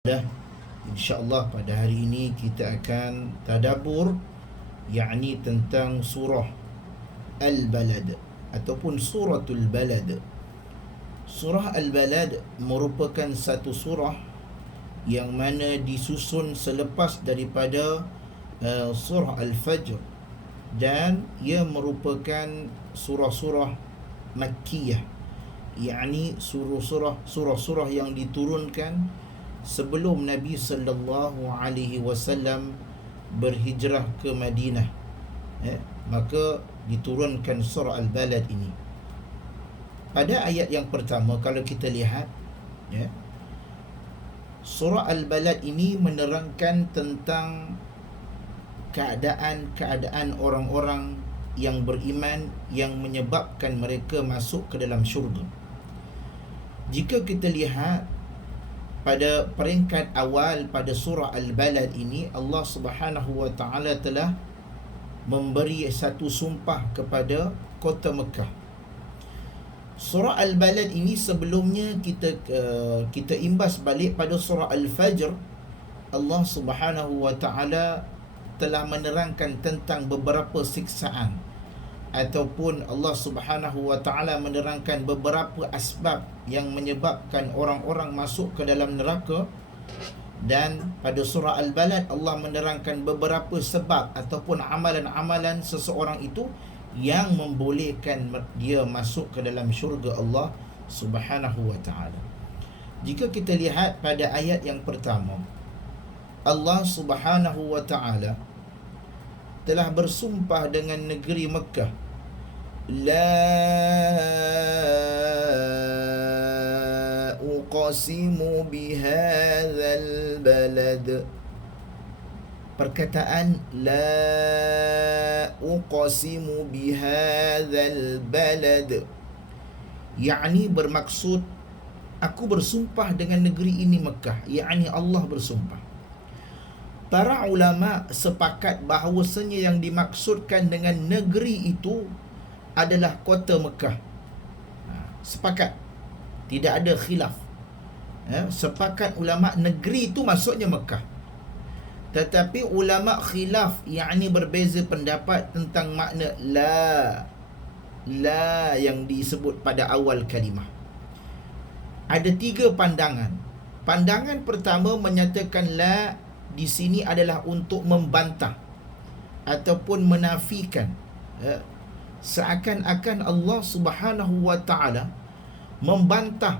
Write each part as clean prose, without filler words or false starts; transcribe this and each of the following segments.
Dah, insya-Allah pada hari ini kita akan tadabbur yakni tentang surah Al-Balad ataupun suratul Balad. Surah Al-Balad merupakan satu surah yang mana disusun selepas daripada surah Al-Fajr, dan ia merupakan surah-surah Makkiyah, yakni surah-surah yang diturunkan sebelum Nabi sallallahu alaihi wasallam berhijrah ke Madinah. Maka diturunkan surah Al-Balad ini. Pada ayat yang pertama, kalau kita lihat, surah Al-Balad ini menerangkan tentang keadaan orang-orang yang beriman yang menyebabkan mereka masuk ke dalam syurga. Jika kita lihat pada peringkat awal pada surah Al-Balad ini, Allah Subhanahu wa taala telah memberi satu sumpah kepada kota Mekah. Surah Al-Balad ini sebelumnya kita imbas balik pada surah Al-Fajr. Allah Subhanahu wa taala telah menerangkan tentang beberapa siksaan, ataupun Allah Subhanahu wa taala menerangkan beberapa asbab yang menyebabkan orang-orang masuk ke dalam neraka. Dan pada surah Al-Balad Allah menerangkan beberapa sebab ataupun amalan-amalan seseorang itu yang membolehkan dia masuk ke dalam syurga Allah Subhanahu wa taala. Jika kita lihat pada ayat yang pertama, Allah Subhanahu wa taala telah bersumpah dengan negeri Mekah. La uqasimu bihadzal balad. Perkataan la uqasimu bihadzal balad, yakni bermaksud aku bersumpah dengan negeri ini Mekah, yakni Allah bersumpah. Para ulama sepakat bahawasanya yang dimaksudkan dengan negeri itu adalah kota Mekah. Sepakat, tidak ada khilaf. Sepakat ulama negeri itu maksudnya Mekah. Tetapi ulama khilaf, yakni berbeza pendapat tentang makna la yang disebut pada awal kalimah. Ada tiga pandangan. Pandangan pertama menyatakan la di sini adalah untuk membantah ataupun menafikan, seakan-akan Allah Subhanahu wa taala membantah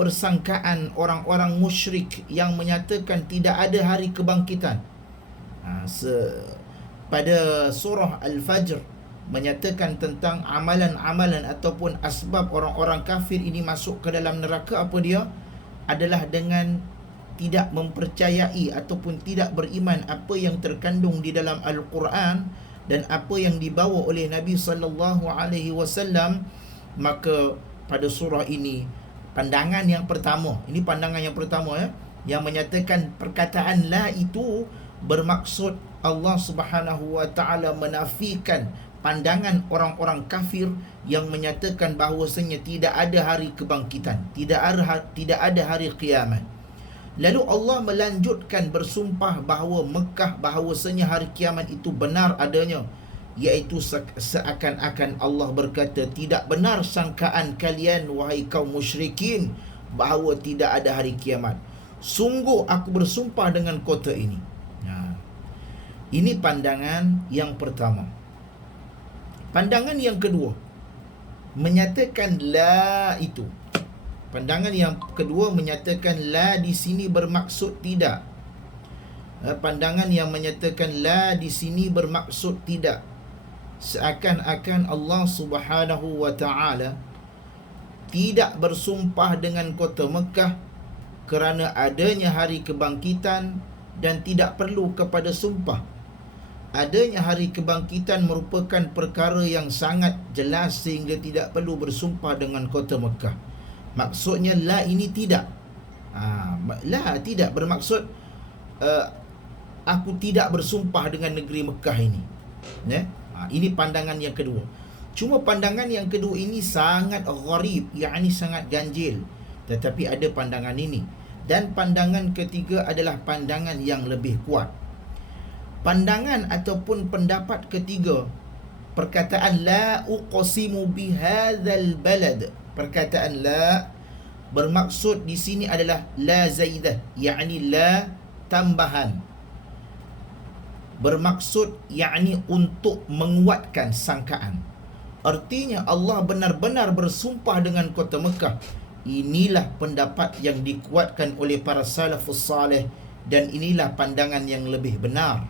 persangkaan orang-orang musyrik yang menyatakan tidak ada hari kebangkitan. Pada surah Al-Fajr menyatakan tentang amalan-amalan ataupun asbab orang-orang kafir ini masuk ke dalam neraka. Apa dia? Adalah dengan tidak mempercayai ataupun tidak beriman apa yang terkandung di dalam Al-Quran dan apa yang dibawa oleh Nabi sallallahu alaihi wasallam. Maka pada surah ini, pandangan yang pertama, ini pandangan yang pertama, yang menyatakan perkataan la itu bermaksud Allah Subhanahu wa taala menafikan pandangan orang-orang kafir yang menyatakan bahawasanya tidak ada hari kebangkitan, tidak ada hari kiamat. Lalu Allah melanjutkan bersumpah bahawa Mekah, bahawasanya hari kiamat itu benar adanya, iaitu seakan-akan Allah berkata, tidak benar sangkaan kalian wahai kaum musyrikin bahawa tidak ada hari kiamat. Sungguh aku bersumpah dengan kota ini. Ini pandangan yang pertama. Pandangan yang kedua menyatakan la itu. Pandangan yang kedua menyatakan la di sini bermaksud tidak. Pandangan yang menyatakan la di sini bermaksud tidak, seakan-akan Allah Subhanahu wa taala tidak bersumpah dengan kota Mekah kerana adanya hari kebangkitan dan tidak perlu kepada sumpah. Adanya hari kebangkitan merupakan perkara yang sangat jelas sehingga tidak perlu bersumpah dengan kota Mekah. Maksudnya la ini tidak. La tidak bermaksud aku tidak bersumpah dengan negeri Mekah ini. Ini pandangan yang kedua. Cuma pandangan yang kedua ini sangat gharib, yakni sangat ganjil. Tetapi ada pandangan ini. Dan pandangan ketiga adalah pandangan yang lebih kuat. Pandangan ataupun pendapat ketiga, perkataan la uqsimu bihadzal balad. Perkataan la bermaksud di sini adalah la zaidah, yakni la tambahan. Bermaksud yakni untuk menguatkan sangkaan. Artinya Allah benar-benar bersumpah dengan kota Mekah. Inilah pendapat yang dikuatkan oleh para salafus salih, dan inilah pandangan yang lebih benar.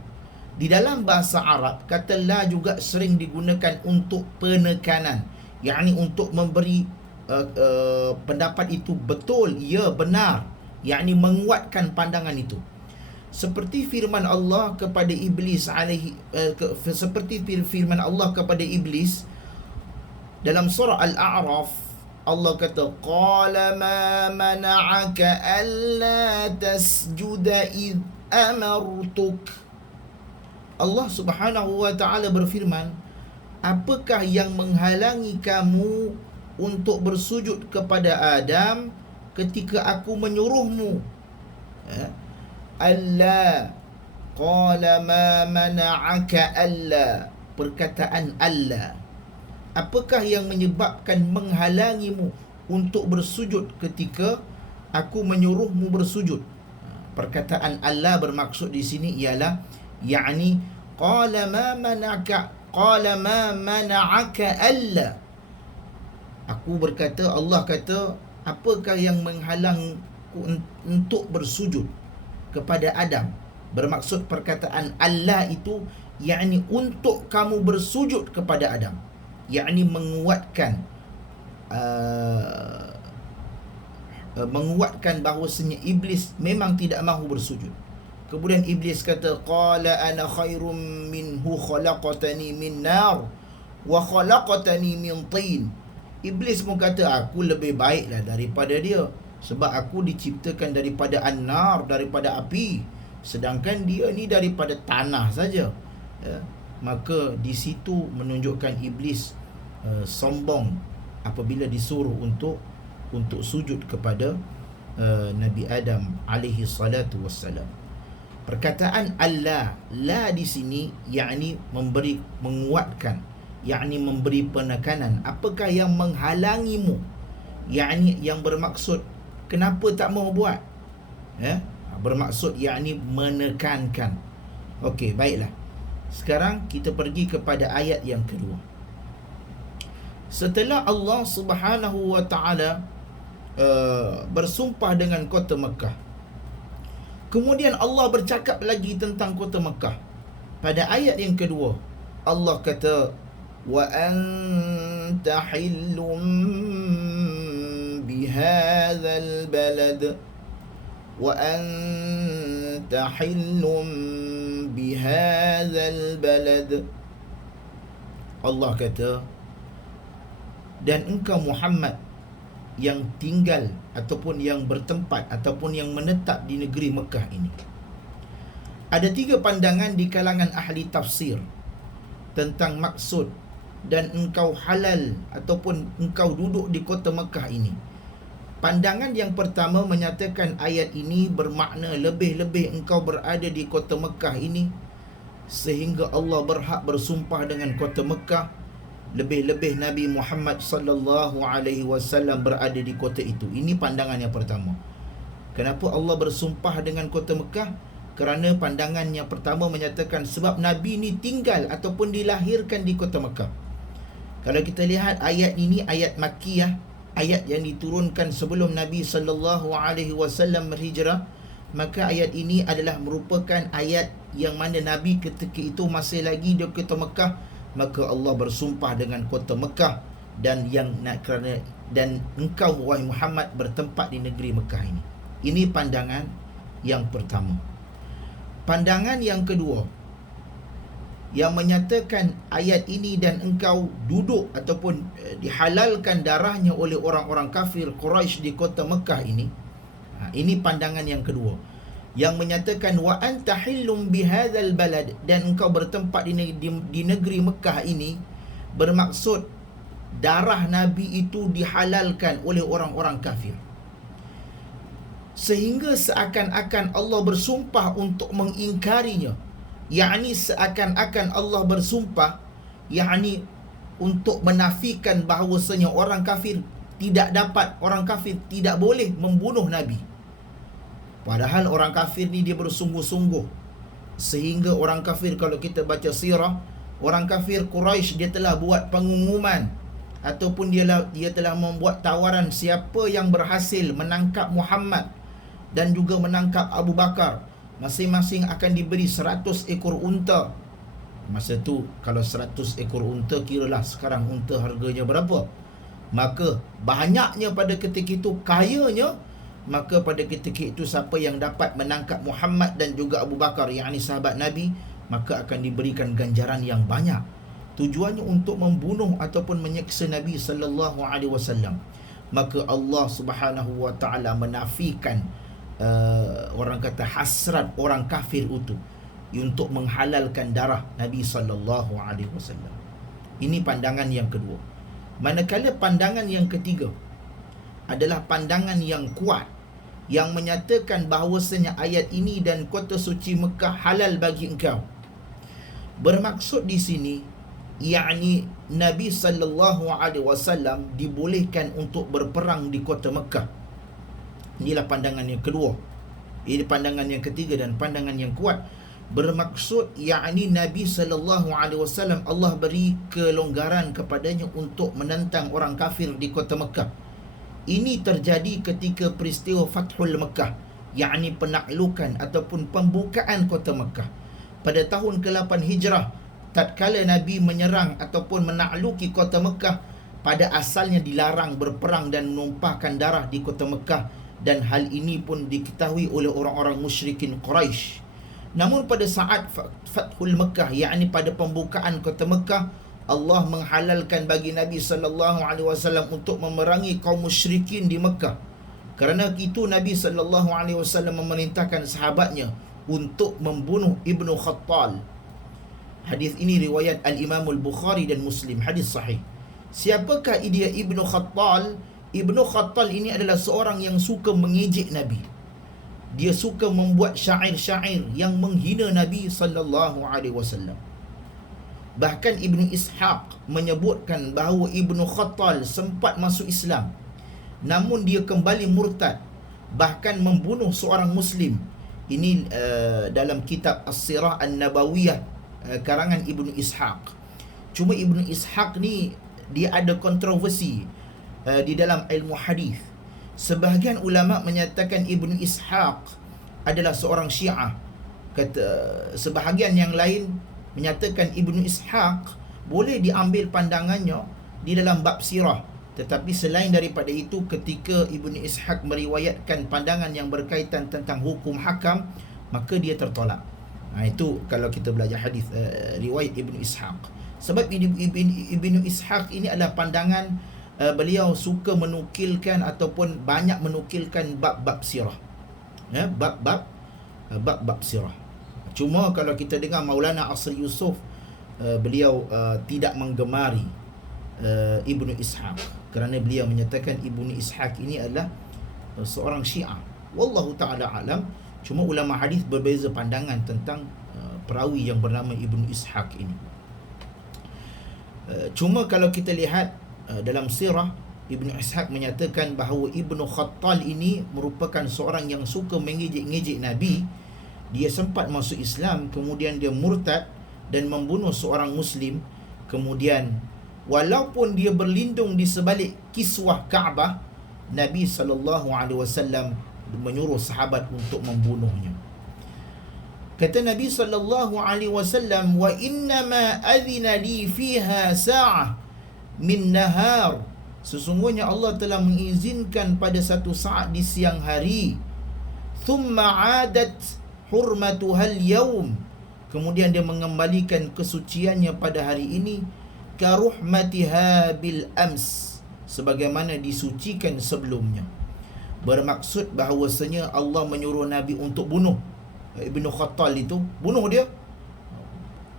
Di dalam bahasa Arab, kata la juga sering digunakan untuk penekanan, yakni untuk memberi pendapat itu betul, ya, benar, yakni menguatkan pandangan itu. Seperti firman Allah kepada Iblis seperti firman Allah kepada Iblis dalam surah Al-A'raf. Allah kata, qala ma mana'aka alla tasjuda id amartuk. Allah Subhanahu wa ta'ala berfirman, apakah yang menghalangi kamu untuk bersujud kepada Adam ketika aku menyuruhmu? Alla, qala ma mana'aka alla. Perkataan alla, apakah yang menyebabkan menghalangimu untuk bersujud ketika aku menyuruhmu bersujud? Perkataan Allah bermaksud di sini ialah yakni qala ma mana'aka alla. Aku berkata, Allah kata, apakah yang menghalangku untuk bersujud kepada Adam? Bermaksud perkataan Allah itu yakni untuk kamu bersujud kepada Adam, yakni menguatkan bahawasanya Iblis memang tidak mahu bersujud. Kemudian Iblis kata, qala ana khairum minhu khalaqatani min nar wa khalaqatani min tin. Iblis pun kata, aku lebih baiklah daripada dia, sebab aku diciptakan daripada an-nar, daripada api, sedangkan dia ni daripada tanah saja. Maka di situ menunjukkan Iblis sombong apabila disuruh untuk sujud kepada Nabi Adam alaihi salatu wassalam. Perkataan Allah, la di sini yakni menguatkan, yakni memberi penekanan. Apakah yang menghalangimu? Yakni yang bermaksud kenapa tak mau buat? Bermaksud yakni menekankan. Okey, baiklah. Sekarang kita pergi kepada ayat yang kedua. Setelah Allah Subhanahu wa ta'ala bersumpah dengan kota Mekah, kemudian Allah bercakap lagi tentang kota Mekah. Pada ayat yang kedua, Allah kata, wa anta hillum bihadzal balad, wa anta hillum bihadzal balad. Allah kata, dan engkau Muhammad yang tinggal ataupun yang bertempat ataupun yang menetap di negeri Mekah ini. Ada 3 pandangan di kalangan ahli tafsir tentang maksud dan engkau halal ataupun engkau duduk di kota Mekah ini. Pandangan yang pertama menyatakan ayat ini bermakna lebih-lebih engkau berada di kota Mekah ini sehingga Allah berhak bersumpah dengan kota Mekah, lebih-lebih Nabi Muhammad sallallahu alaihi wasallam berada di kota itu. Ini pandangan yang pertama. Kenapa Allah bersumpah dengan kota Mekah? Kerana pandangan yang pertama menyatakan sebab Nabi ni tinggal ataupun dilahirkan di kota Mekah. Kalau kita lihat ayat ini, ayat Makkiyah, ayat yang diturunkan sebelum Nabi sallallahu alaihi wasallam berhijrah, maka ayat ini adalah merupakan ayat yang mana Nabi ketika itu masih lagi di kota Mekah. Maka Allah bersumpah dengan kota Mekah dan engkau wahai Muhammad bertempat di negeri Mekah ini. Ini pandangan yang pertama. Pandangan yang kedua yang menyatakan ayat ini dan engkau duduk ataupun dihalalkan darahnya oleh orang-orang kafir Quraisy di kota Mekah ini. Ini pandangan yang kedua yang menyatakan wa anta hillum bihadzal balad, dan engkau bertempat di negeri Mekah ini, bermaksud darah Nabi itu dihalalkan oleh orang-orang kafir. sehingga seakan-akan Allah bersumpah untuk mengingkarinya. Yakni seakan-akan Allah bersumpah, yakni untuk menafikan bahawasanya orang kafir orang kafir tidak boleh membunuh Nabi. Padahal orang kafir ni dia bersungguh-sungguh. Sehingga orang kafir, kalau kita baca sirah, orang kafir Quraisy dia telah buat pengumuman ataupun dia telah membuat tawaran, siapa yang berhasil menangkap Muhammad dan juga menangkap Abu Bakar, masing-masing akan diberi 100 ekor unta. Masa tu kalau 100 ekor unta, kiralah sekarang unta harganya berapa. Maka banyaknya pada ketika itu, kayanya, maka pada ketika itu siapa yang dapat menangkap Muhammad dan juga Abu Bakar, yakni sahabat Nabi, maka akan diberikan ganjaran yang banyak. Tujuannya untuk membunuh ataupun menyeksa Nabi sallallahu alaihi wasallam. Maka Allah Subhanahu wa taala menafikan orang kata hasrat orang kafir itu untuk menghalalkan darah Nabi sallallahu alaihi wasallam. Ini pandangan yang kedua. Manakala pandangan yang ketiga adalah pandangan yang kuat, yang menyatakan bahawasanya ayat ini dan kota suci Mekah halal bagi engkau. Bermaksud di sini, yakni Nabi sallallahu alaihi wasallam dibolehkan untuk berperang di kota Mekah. Inilah pandangan yang kedua. Ini pandangan yang ketiga dan pandangan yang kuat. Bermaksud yakni Nabi sallallahu alaihi wasallam Allah beri kelonggaran kepadanya untuk menentang orang kafir di kota Mekah. Ini terjadi ketika peristiwa Fathul Mekah, yakni penaklukan ataupun pembukaan kota Mekah pada tahun ke-8 Hijrah. Tatkala Nabi menyerang ataupun menakluki kota Mekah, pada asalnya dilarang berperang dan menumpahkan darah di kota Mekah, dan hal ini pun diketahui oleh orang-orang musyrikin Quraisy. Namun pada saat Fathul Mekah, yakni pada pembukaan kota Mekah, Allah menghalalkan bagi Nabi sallallahu alaihi wasallam untuk memerangi kaum musyrikin di Mekah. Kerana itu Nabi sallallahu alaihi wasallam memerintahkan sahabatnya untuk membunuh Ibnu Khattal. Hadis ini riwayat Al-Imam Al-Bukhari dan Muslim, hadis sahih. Siapakah dia Ibnu Khattal? Ibnu Khattal ini adalah seorang yang suka mengejek Nabi. Dia suka membuat syair-syair yang menghina Nabi sallallahu alaihi wasallam. Bahkan Ibnu Ishaq menyebutkan bahawa Ibnu Khattal sempat masuk Islam, namun dia kembali murtad, bahkan membunuh seorang Muslim. Ini dalam kitab As-Sirah An-Nabawiyah karangan Ibnu Ishaq. Cuma Ibnu Ishaq ni dia ada kontroversi di dalam ilmu hadis. Sebahagian ulama menyatakan Ibnu Ishaq adalah seorang Syiah. Sebahagian yang lain menyatakan Ibnu Ishaq boleh diambil pandangannya di dalam bab sirah. Tetapi selain daripada itu, ketika Ibnu Ishaq meriwayatkan pandangan yang berkaitan tentang hukum hakam, maka dia tertolak. Itu kalau kita belajar hadis riwayat Ibnu Ishaq. Sebab Ibnu Ishaq ini adalah pandangan beliau suka menukilkan ataupun banyak menukilkan bab-bab sirah. Bab-bab sirah. Cuma kalau kita dengar Maulana Asr Yusuf, beliau tidak menggemari Ibnu Ishaq, kerana beliau menyatakan Ibnu Ishaq ini adalah seorang Syiah. Wallahu ta'ala alam. Cuma ulama hadis berbeza pandangan tentang perawi yang bernama Ibnu Ishaq ini. Cuma kalau kita lihat dalam sirah, Ibnu Ishaq menyatakan bahawa Ibnu Khattal ini merupakan seorang yang suka mengejek-ngejek Nabi. Dia sempat masuk Islam, kemudian dia murtad dan membunuh seorang Muslim. Kemudian walaupun dia berlindung di sebalik kiswah Kaabah, Nabi SAW menyuruh sahabat untuk membunuhnya. Kata Nabi SAW, wa innama adhina li fiha sa'ah min nahar. Sesungguhnya Allah telah mengizinkan pada satu saat di siang hari. Thumma adat hurmatuhal yaum. Kemudian dia mengembalikan kesuciannya pada hari ini, karuhmatiha bil ams, sebagaimana disucikan sebelumnya. Bermaksud bahawasanya Allah menyuruh Nabi untuk bunuh Ibnu Khattal itu, bunuh dia.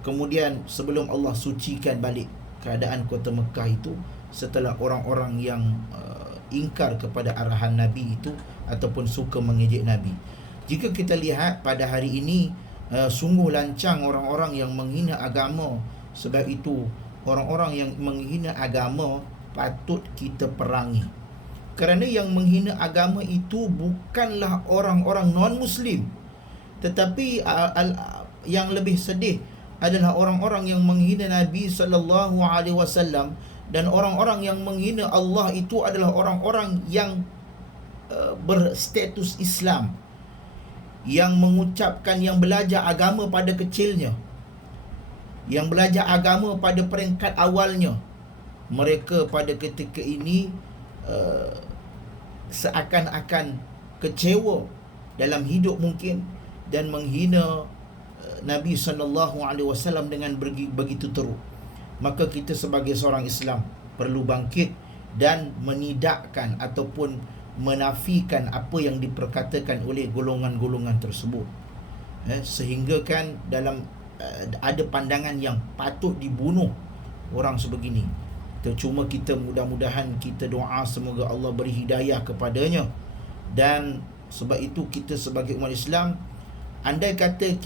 Kemudian sebelum Allah sucikan balik keadaan kota Mekah itu, setelah orang-orang yang ingkar kepada arahan Nabi itu ataupun suka mengejek Nabi. Jika kita lihat pada hari ini, sungguh lancang orang-orang yang menghina agama. Sebab itu orang-orang yang menghina agama patut kita perangi. Kerana yang menghina agama itu bukanlah orang-orang non-Muslim, tetapi yang lebih sedih adalah orang-orang yang menghina Nabi SAW. Dan orang-orang yang menghina Allah itu adalah orang-orang yang berstatus Islam, yang mengucapkan, yang belajar agama pada kecilnya, yang belajar agama pada peringkat awalnya. Mereka pada ketika ini seakan-akan kecewa dalam hidup mungkin, dan menghina Nabi SAW dengan begitu teruk. Maka kita sebagai seorang Islam perlu bangkit dan menidakkan ataupun menafikan apa yang diperkatakan oleh golongan-golongan tersebut. Sehingga kan dalam ada pandangan yang patut dibunuh orang sebegini. Cuma kita mudah-mudahan kita doa semoga Allah beri hidayah kepadanya. Dan sebab itu kita sebagai umat Islam, andai kata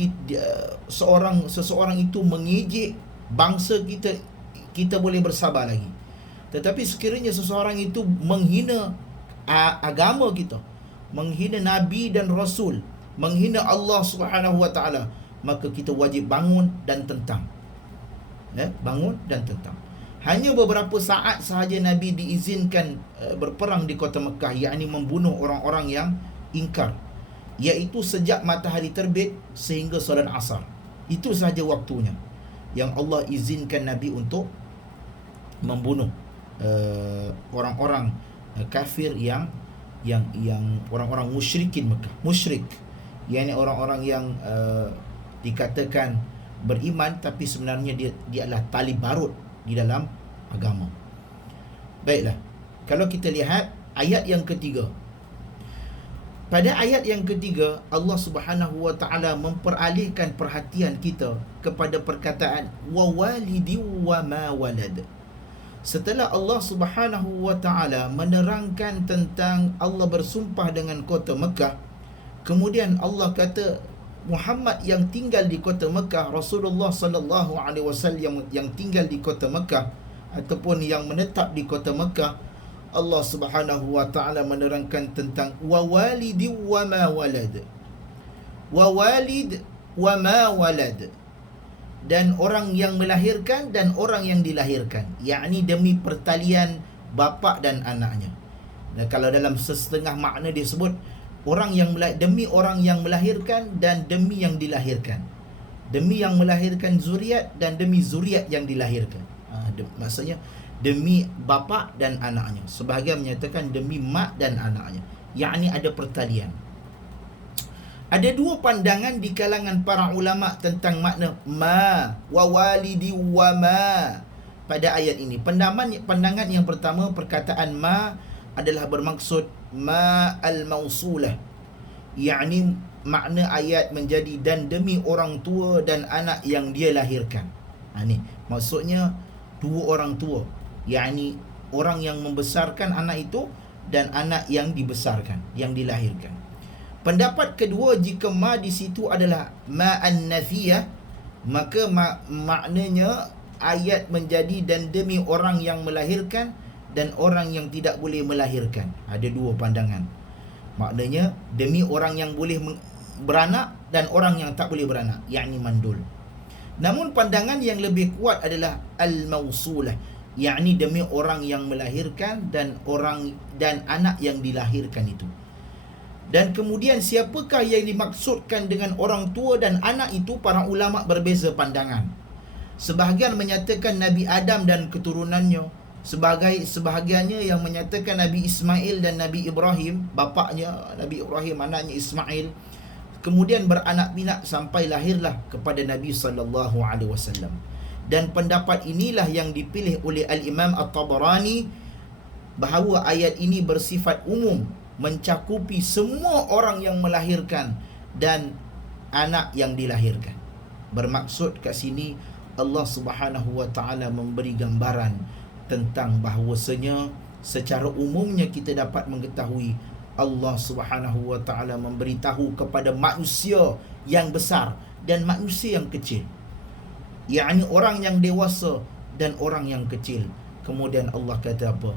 seseorang itu mengejek bangsa kita, kita boleh bersabar lagi. Tetapi sekiranya seseorang itu menghina agama kita, menghina Nabi dan Rasul, menghina Allah SWT, maka kita wajib bangun dan tentang. Bangun dan tentang. Hanya beberapa saat sahaja Nabi diizinkan berperang di kota Mekah, yakni membunuh orang-orang yang ingkar, iaitu sejak matahari terbit sehingga solat asar. Itu sahaja waktunya yang Allah izinkan Nabi untuk membunuh orang-orang kafir yang orang-orang musyrikin Mekah. Musyrik, yakni orang-orang yang dikatakan beriman tapi sebenarnya dia adalah tali barut di dalam agama. Baiklah, kalau kita lihat ayat yang ketiga. Pada ayat yang ketiga, Allah Subhanahu wa taala memperalihkan perhatian kita kepada perkataan wa walidi wa ma walad. Setelah Allah Subhanahu wa taala menerangkan tentang Allah bersumpah dengan kota Mekah, kemudian Allah kata Muhammad yang tinggal di kota Mekah, Rasulullah sallallahu alaihi wasallam yang tinggal di kota Mekah ataupun yang menetap di kota Mekah, Allah Subhanahu wa taala menerangkan tentang wa walidi wa ma walad. Wa walid wa ma walad. Dan orang yang melahirkan dan orang yang dilahirkan, yakni demi pertalian bapa dan anaknya. Dan kalau dalam setengah makna dia sebut demi orang yang melahirkan dan demi yang dilahirkan. Demi yang melahirkan zuriat dan demi zuriat yang dilahirkan. Maksudnya demi bapa dan anaknya. Sebahagian menyatakan demi mak dan anaknya, yakni ada pertalian. Ada dua pandangan di kalangan para ulama tentang makna ma wa walidi wa ma pada ayat ini. Pandangan yang pertama, perkataan ma adalah bermaksud ma al-mausulah, yakni makna ayat menjadi dan demi orang tua dan anak yang dia lahirkan. Ini maksudnya dua orang tua, yakni orang yang membesarkan anak itu dan anak yang dibesarkan, yang dilahirkan. Pendapat kedua, jika ma di situ adalah ma an-nafiyah, maka maknanya ayat menjadi dan demi orang yang melahirkan dan orang yang tidak boleh melahirkan. Ada dua pandangan. Maknanya demi orang yang boleh beranak dan orang yang tak boleh beranak, yakni mandul. Namun pandangan yang lebih kuat adalah al-mausulah, yakni demi orang yang melahirkan dan anak yang dilahirkan itu. Dan kemudian siapakah yang dimaksudkan dengan orang tua dan anak itu, para ulama berbeza pandangan. Sebahagian menyatakan Nabi Adam dan keturunannya, sebahagiannya yang menyatakan Nabi Ismail dan Nabi Ibrahim, bapaknya Nabi Ibrahim, anaknya Ismail, kemudian beranak pinak sampai lahirlah kepada Nabi SAW. Dan pendapat inilah yang dipilih oleh Al-Imam At-Tabarani, bahawa ayat ini bersifat umum, mencakupi semua orang yang melahirkan dan anak yang dilahirkan. Bermaksud kat sini Allah Subhanahu wa taala memberi gambaran tentang bahawasanya Secara umumnya kita dapat mengetahui Allah Subhanahu wa taala memberitahu kepada manusia yang besar dan manusia yang kecil, yakni orang yang dewasa dan orang yang kecil. Kemudian Allah kata apa?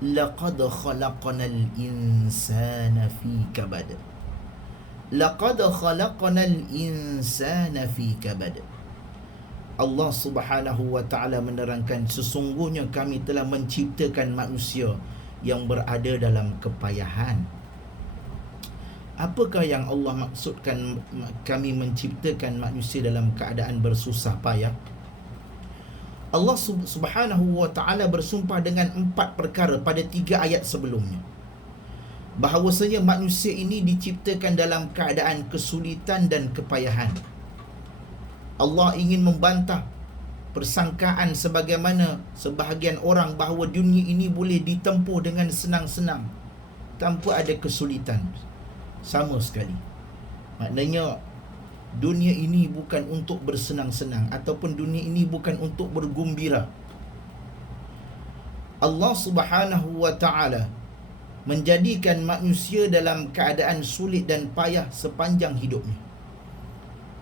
Laqad khalaqnal insana fi kabad. Laqad khalaqnal insana fi kabad. Allah Subhanahu wa taala menerangkan, sesungguhnya kami telah menciptakan manusia yang berada dalam kepayahan. Apakah yang Allah maksudkan kami menciptakan manusia dalam keadaan bersusah payah? Allah Subhanahu wa taala bersumpah dengan 4 perkara pada 3 ayat sebelumnya, bahawasanya manusia ini diciptakan dalam keadaan kesulitan dan kepayahan. Allah ingin membantah persangkaan sebagaimana sebahagian orang bahawa dunia ini boleh ditempuh dengan senang-senang tanpa ada kesulitan. Sama sekali. Maknanya dunia ini bukan untuk bersenang-senang, ataupun dunia ini bukan untuk bergembira. Allah Subhanahu wa taala menjadikan manusia dalam keadaan sulit dan payah sepanjang hidupnya.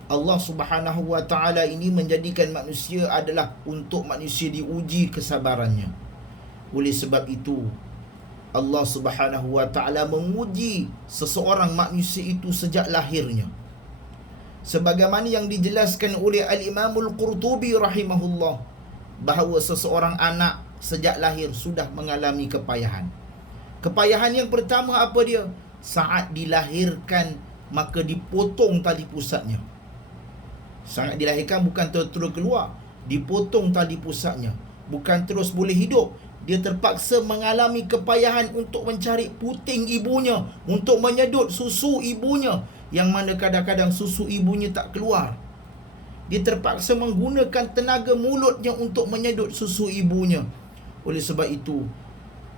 Allah Subhanahu wa taala ini menjadikan manusia adalah untuk manusia diuji kesabarannya. Oleh sebab itu, Allah Subhanahu wa taala menguji seseorang manusia itu sejak lahirnya. Sebagaimana yang dijelaskan oleh Al-Imamul Qurtubi rahimahullah, bahawa seseorang anak sejak lahir sudah mengalami kepayahan. Kepayahan yang pertama apa dia? Saat dilahirkan maka dipotong tali pusatnya. Saat dilahirkan bukan terus keluar, dipotong tali pusatnya, bukan terus boleh hidup. Dia terpaksa mengalami kepayahan untuk mencari puting ibunya, untuk menyedut susu ibunya, yang mana kadang-kadang susu ibunya tak keluar. Dia terpaksa menggunakan tenaga mulutnya untuk menyedut susu ibunya. Oleh sebab itu,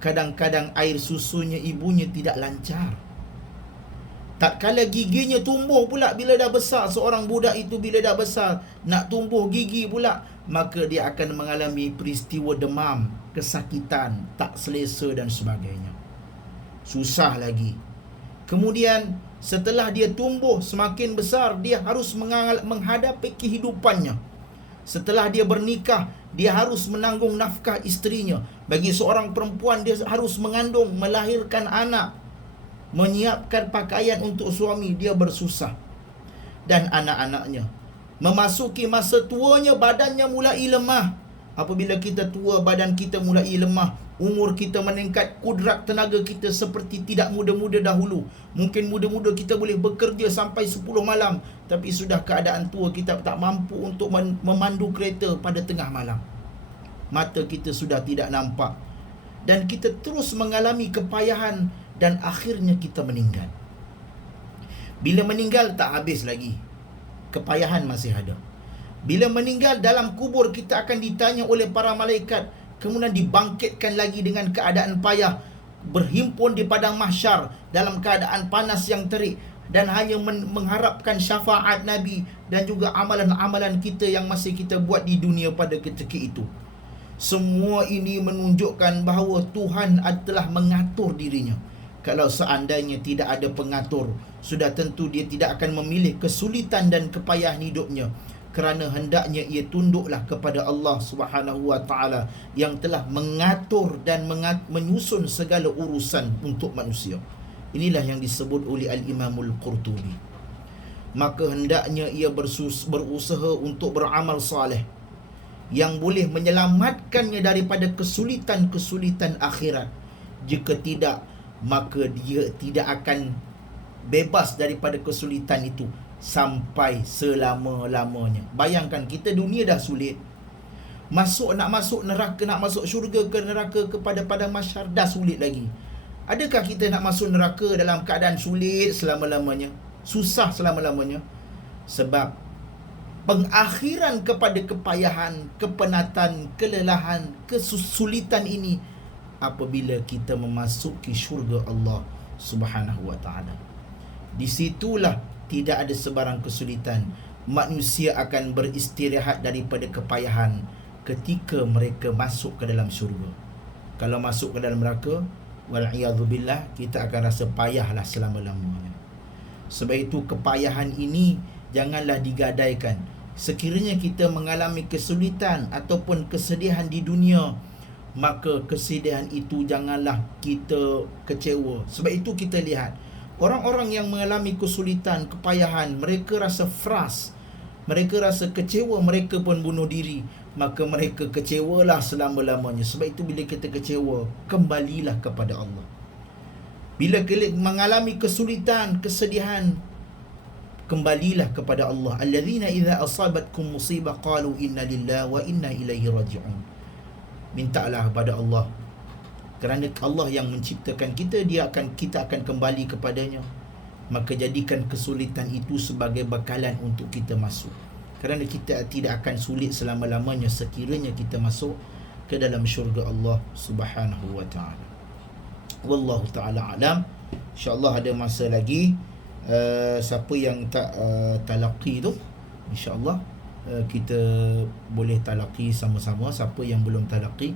kadang-kadang air susunya ibunya tidak lancar. Tak kala giginya tumbuh pula bila dah besar, seorang budak itu bila dah besar nak tumbuh gigi pula, maka dia akan mengalami peristiwa demam, kesakitan, tak selesa dan sebagainya. Susah lagi. Kemudian setelah dia tumbuh semakin besar, dia harus menghadapi kehidupannya. Setelah dia bernikah, dia harus menanggung nafkah isterinya. Bagi seorang perempuan, dia harus mengandung, melahirkan anak, menyiapkan pakaian untuk suami, dia bersusah. Dan anak-anaknya memasuki masa tuanya, badannya mulai lemah. Apabila kita tua, badan kita mulai lemah, umur kita meningkat, kudrat tenaga kita seperti tidak muda-muda dahulu. Mungkin muda-muda kita boleh bekerja sampai 10 malam, tapi sudah keadaan tua, kita tak mampu untuk memandu kereta pada tengah malam. Mata kita sudah tidak nampak, dan kita terus mengalami kepayahan, dan akhirnya kita meninggal. Bila meninggal tak habis lagi, kepayahan masih ada. Bila meninggal, dalam kubur kita akan ditanya oleh para malaikat, kemudian dibangkitkan lagi dengan keadaan payah, berhimpun di padang mahsyar dalam keadaan panas yang terik, dan hanya mengharapkan syafaat Nabi dan juga amalan-amalan kita yang masih kita buat di dunia pada ketika itu. Semua ini menunjukkan bahawa Tuhan telah mengatur dirinya. Kalau seandainya tidak ada pengatur, sudah tentu dia tidak akan memilih kesulitan dan kepayahan hidupnya, kerana hendaknya ia tunduklah kepada Allah Subhanahu wa taala yang telah mengatur dan menyusun segala urusan untuk manusia. Inilah yang disebut oleh Al-Imamul Qurtubi. Maka hendaknya ia berusaha untuk beramal saleh yang boleh menyelamatkannya daripada kesulitan-kesulitan akhirat. Jika tidak, maka dia tidak akan bebas daripada kesulitan itu sampai selama-lamanya. Bayangkan, kita dunia dah sulit, nak masuk neraka, nak masuk syurga ke neraka kepada padang mahsyar dah sulit lagi. Adakah kita nak masuk neraka dalam keadaan sulit selama-lamanya, susah selama-lamanya? Sebab pengakhiran kepada kepayahan, kepenatan, kelelahan, kesulitan ini apabila kita memasuki syurga Allah Subhanahu wa taala. Di situlah tidak ada sebarang kesulitan. Manusia akan beristirahat daripada kepayahan ketika mereka masuk ke dalam syurga. Kalau masuk ke dalam neraka, wal'iyadzubillah, kita akan rasa payahlah selama-lamanya. Sebab itu kepayahan ini janganlah digadaikan. Sekiranya kita mengalami kesulitan ataupun kesedihan di dunia, maka kesedihan itu janganlah kita kecewa. Sebab itu kita lihat orang-orang yang mengalami kesulitan, kepayahan, mereka rasa frust, mereka rasa kecewa, mereka pun bunuh diri. Maka mereka kecewalah selama-lamanya. Sebab itu bila kita kecewa, kembalilah kepada Allah. Bila kita mengalami kesulitan, kesedihan, kembalilah kepada Allah. Alladzina idza asabatkum musibah qalu inna lillahi wa inna ilaihi raji'un. Mintalah kepada Allah. Kerana Allah yang menciptakan kita, kita akan kembali kepadanya. Maka jadikan kesulitan itu sebagai bekalan untuk kita masuk. Kerana kita tidak akan sulit selama-lamanya sekiranya kita masuk ke dalam syurga Allah Subhanahu wa ta'ala. Wallahu ta'ala alam. InsyaAllah ada masa lagi. Siapa yang tak talaqi tu, InsyaAllah kita boleh talaqi sama-sama. Siapa yang belum talaqi,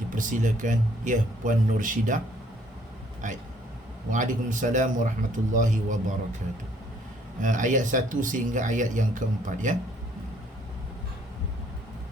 dipersilakan. Ya, Puan Nursyida. Waalaikumsalam warahmatullahi wabarakatuh. Ayat 1 sehingga ayat yang keempat, ya.